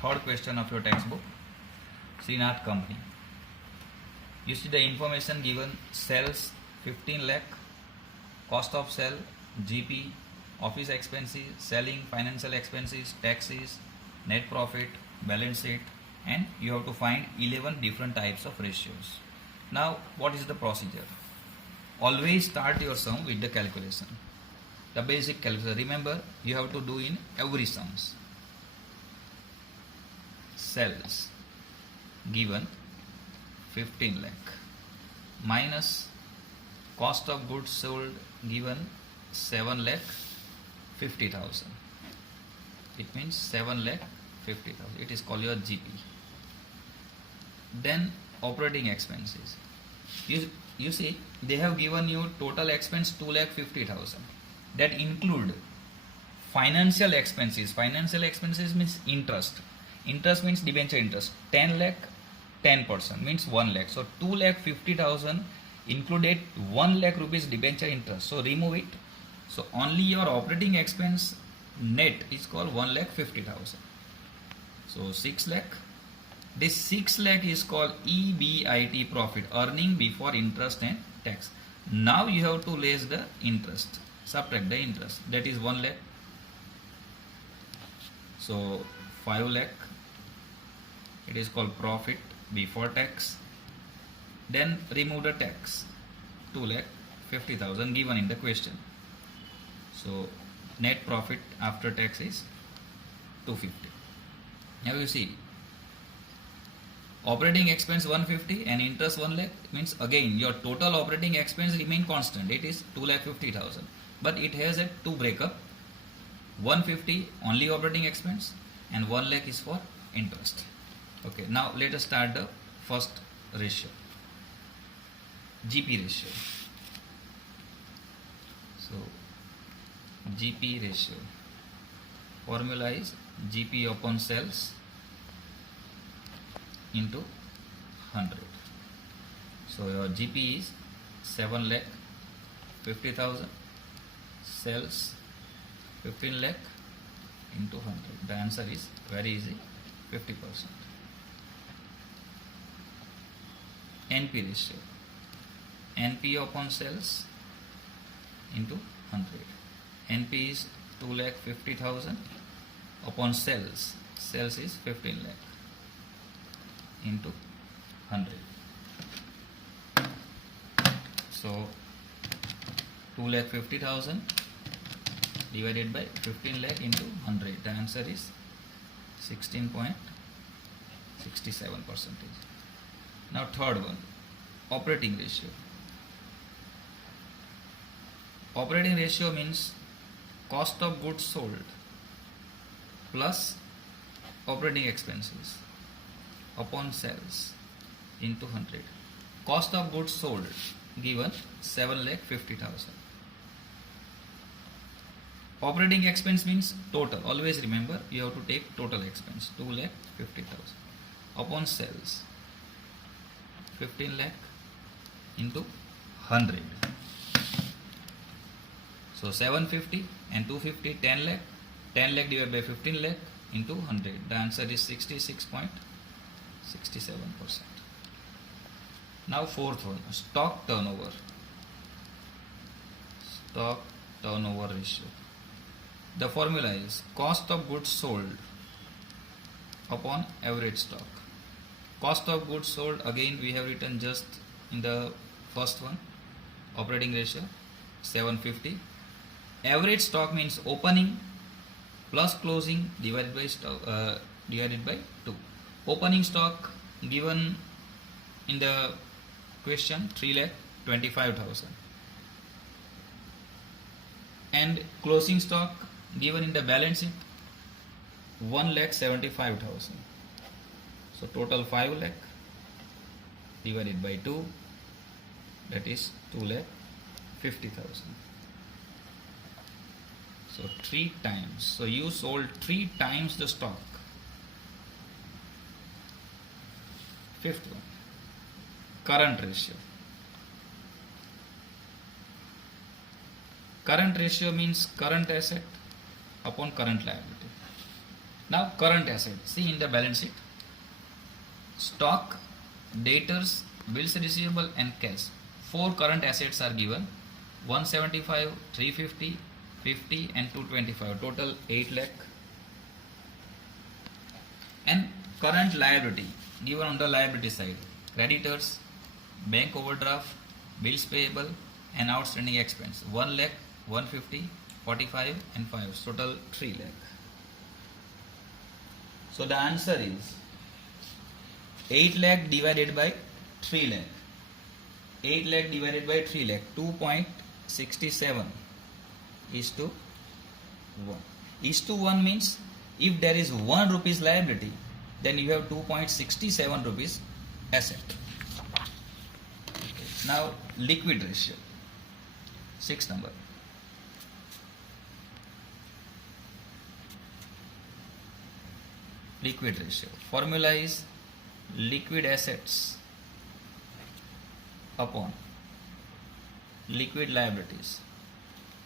third question of your textbook, Srinath Company. You see the information given: sales 15 lakh, cost of sale, GP, office expenses, selling, financial expenses, taxes, net profit, balance sheet, and you have to find 11 different types of ratios. Now, what is the procedure? Always start your sum with the calculation. The basic calculation. Remember, you have to do in every sums. Sales given 15 lakh minus cost of goods sold given 7 lakh 50,000. It means 7 lakh 50,000. It is called your GP. Then operating expenses. You see, they have given you total expense 2 lakh 50,000. That include financial expenses. Financial expenses means interest. Interest means debenture interest. 10 lakh 10% means 1 lakh. So 2 lakh 50,000 included 1 lakh rupees debenture interest. So remove it. So only your operating expense net is called 1 lakh 50,000. So 6 lakh. This 6 lakh is called EBIT, profit, earning before interest and tax. Now you have to less the interest. Subtract the interest. That is 1 lakh. So 5 lakh. It is called profit before tax. Then remove the tax. 2 lakh 50,000 given in the question. So net profit after tax is 250. Now you see, operating expense 150 and interest 1 lakh means again your total operating expense remain constant. It is 2 lakh 50,000. But it has a two breakup. 150 only operating expense and 1 lakh is for interest. Okay, now let us start the first ratio. GP ratio. So GP ratio. Formula is GP upon sales into 100. So your GP is 7 lakh 50,000. Sales 15 lakh into 100. The answer is very easy, 50%. NP ratio. NP upon sales into 100. NP is 2 lakh 50,000 upon sales. Sales is 15 lakh into 100. So 2 lakh 50,000 divided by 15 lakh into 100. The answer is 16.67%. Now third one, operating ratio. Operating ratio means cost of goods sold plus operating expenses upon sales into 100. Cost of goods sold given 7 lakh 50,000. Operating expense means total. Always remember, you have to take total expense 2 lakh 50,000 upon sales 15 lakh into 100. So 750 and 250, 10 lakh. 10 lakh divided by 15 lakh into 100. The answer is 66.67%. Now fourth one, stock turnover. Stock turnover ratio. The formula is cost of goods sold upon average stock. Cost of goods sold, again we have written just in the first one, operating ratio 750. Average stock means opening plus closing divided by 2. Opening stock given in the question 3 lakh 25,000 and closing stock given in the balance sheet 1 lakh 75,000. So total 5 lakh divided by 2, that is 2 lakh 50,000. So 3 times. So you sold 3 times the stock. Fifth one, current ratio. Current ratio means current asset upon current liability. Now current asset. See in the balance sheet. Stock, debtors, bills receivable and cash. 4 current assets are given. 175, 350, 50 and 225. Total 8 lakh. And current liability given on the liability side. Creditors, bank overdraft, bills payable and outstanding expense. 1 lakh, 150, 45 and 5. Total 3 lakh. So the answer is 8 lakh divided by 3 lakh. 8 lakh divided by 3 lakh. 2.67 is to 1. Is to 1 means if there is 1 rupees liability, then you have 2.67 rupees asset. Now liquid ratio. 6th number. Liquid ratio. Formula is liquid assets upon liquid liabilities.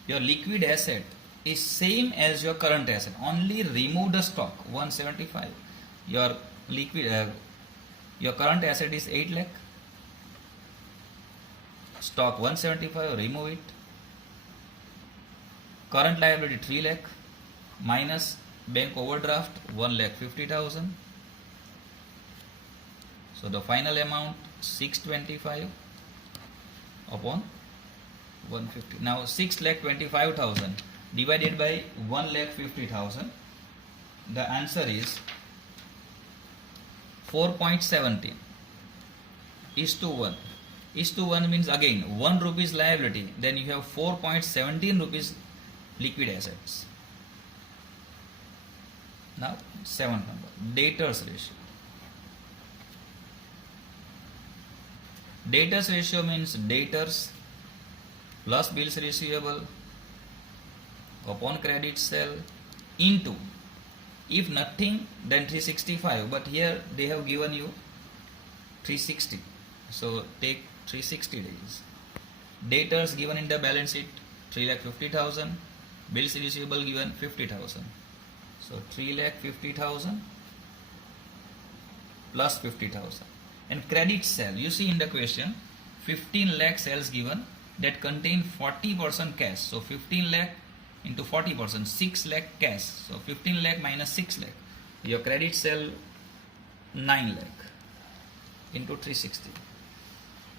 Your liquid asset is same as your current asset. Only remove the stock 175. Your liquid your current asset is 8 lakh. Stock 175, remove it. Current liability 3 lakh minus bank overdraft 1 lakh 50,000. So the final amount 625 upon 150. Now 6 lakh 25,000 divided by 1 lakh 50,000. The answer is 4.17 is to 1. Is to 1 means again 1 rupees liability, then you have 4.17 rupees liquid assets. Now 7th number, debtors ratio. Debtors ratio means debtors plus bills receivable upon credit sale into, if nothing then 365, but here they have given you 360, so take 360 days. Debtors given in the balance sheet 3,50,000, bills receivable given 50,000, so 3,50,000 plus 50,000. And credit sale, you see in the question 15 lakh sales given that contain 40% cash, so 15 lakh into 40%, 6 lakh cash, so 15 lakh minus 6 lakh, your credit sale 9 lakh into 360.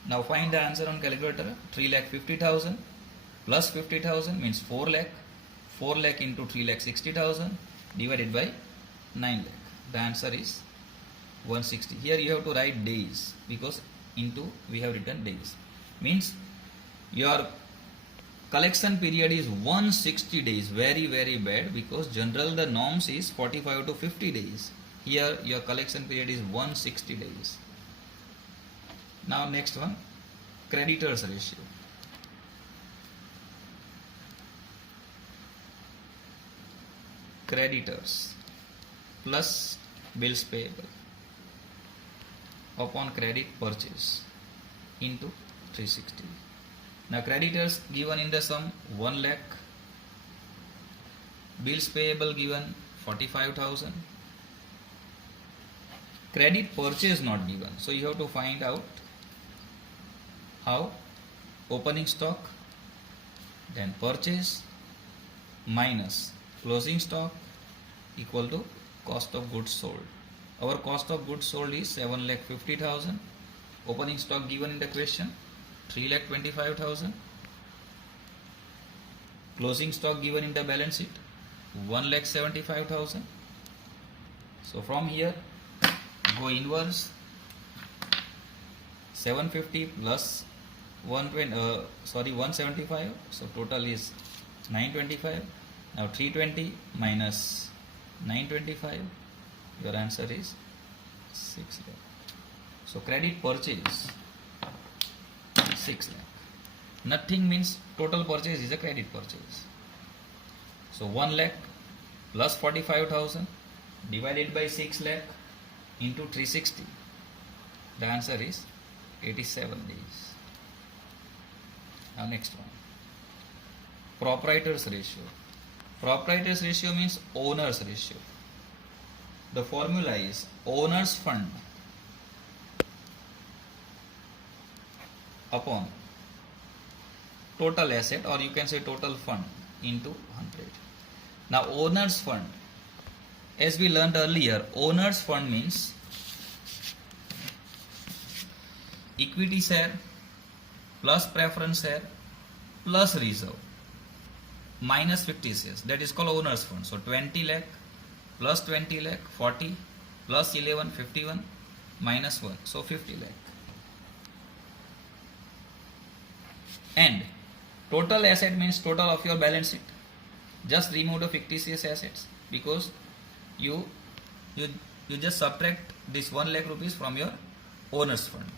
Now find the answer on calculator. 3,50,000 plus 50,000 means 4 lakh. 4 lakh into 3,60,000 divided by 9 lakh. The answer is 160. Here you have to write days because into we have written days. Means your collection period is 160 days. Very bad, because general the norms is 45 to 50 days. Here your collection period is 160 days. Now next one, creditors ratio. Creditors plus bills payable upon credit purchase into 360. Now creditors given in the sum 1 lakh, bills payable given 45,000, credit purchase not given, so you have to find out how. Opening stock, then purchase minus closing stock equal to cost of goods sold. Our cost of goods sold is 7,50,000. Opening stock given in the question 3,25,000. Closing stock given in the balance sheet 1,75,000. So from here go inverse. 750 plus 175, so total is 925. Now 320 minus 925, your answer is 6 lakh. So credit purchase 6 lakh. Nothing means total purchase is a credit purchase. So 1 lakh plus 45,000 divided by 6 lakh into 360. The answer is 87 days. Now next one, proprietors ratio. Proprietors ratio means owners ratio. the formula is owner's fund upon total asset, or you can say total fund, into 100. Now owner's fund, as we learned earlier, owner's fund means equity share plus preference share plus reserve minus 50 shares, that is called owner's fund. So 20 lakh plus 20 lakh 40 plus 11 51 minus 1, so 50 lakh. And total asset means total of your balance sheet. Just remove the fictitious assets, because you just subtract this 1 lakh rupees from your owner's fund.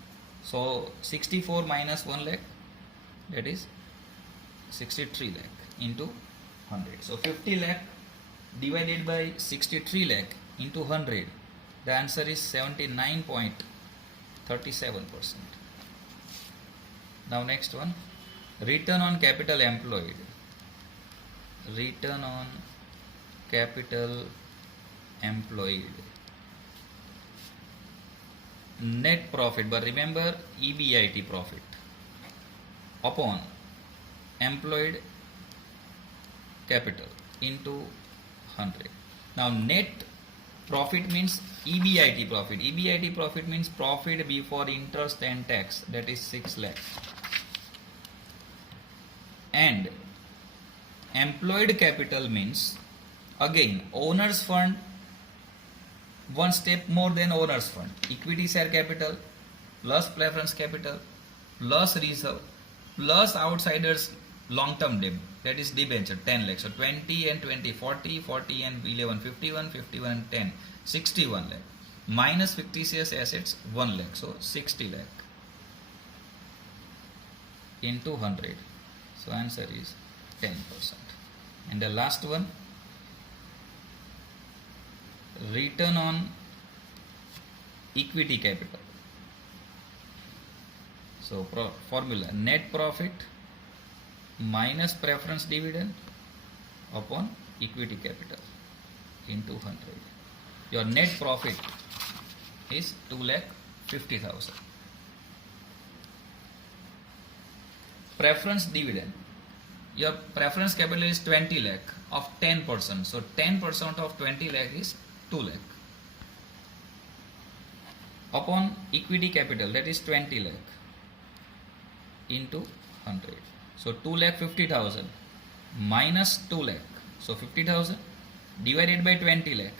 So 64 minus 1 lakh, that is 63 lakh into 100. So 50 lakh divided by 63 lakh into 100, the answer is 79.37%. Now next one, return on capital employed. Return on capital employed. Net profit, but remember EBIT profit, upon employed capital into 100. Now net profit means EBIT profit. EBIT profit means profit before interest and tax, that is 6 lakh. And employed capital means again owner's fund, one step more than owner's fund, equity share capital plus preference capital plus reserve plus outsiders long term debt, that is debenture 10 lakh. So 20 and 20 40, 40 and 11 51, 51 and 10 61 lakh, minus fictitious assets 1 lakh, so 60 lakh into 100. So answer is 10%. And the last one, return on equity capital. So formula, net profit minus preference dividend upon equity capital into 100. Your net profit is 2,50,000. Preference dividend, your preference capital is 20 lakh of 10%. So 10% of 20 lakh is 2 lakh. Upon equity capital, that is 20 lakh into 100. So 2,50,000 minus 2 lakh. So 50,000 divided by 20 lakh.